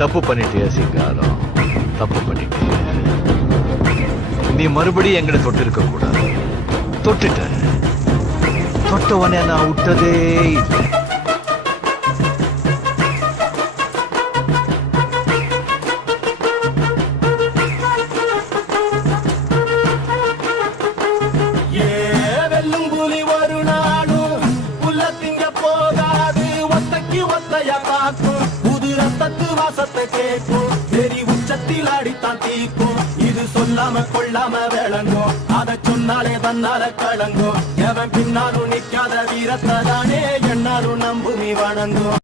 தப்பு பண்ணிட்டிய சிங்காரம், தப்பு பண்ணிட்டிய. நீ மறுபடியும் எங்களை தொட்டு இருக்க கூடாது. தொட்டுட்ட. தொட்டவனே நான் விட்டதே இல்லை. உச்சத்தில் அடித்தான் தீக்கும். இது சொல்லாம கொள்ளாம விளங்கும். அதை சொன்னாலே தன்னால கலங்கும். எவன் பின்னாலும் நிக்காத வீரத்தை தானே என்னாலும் நம்புமி வணங்கும்.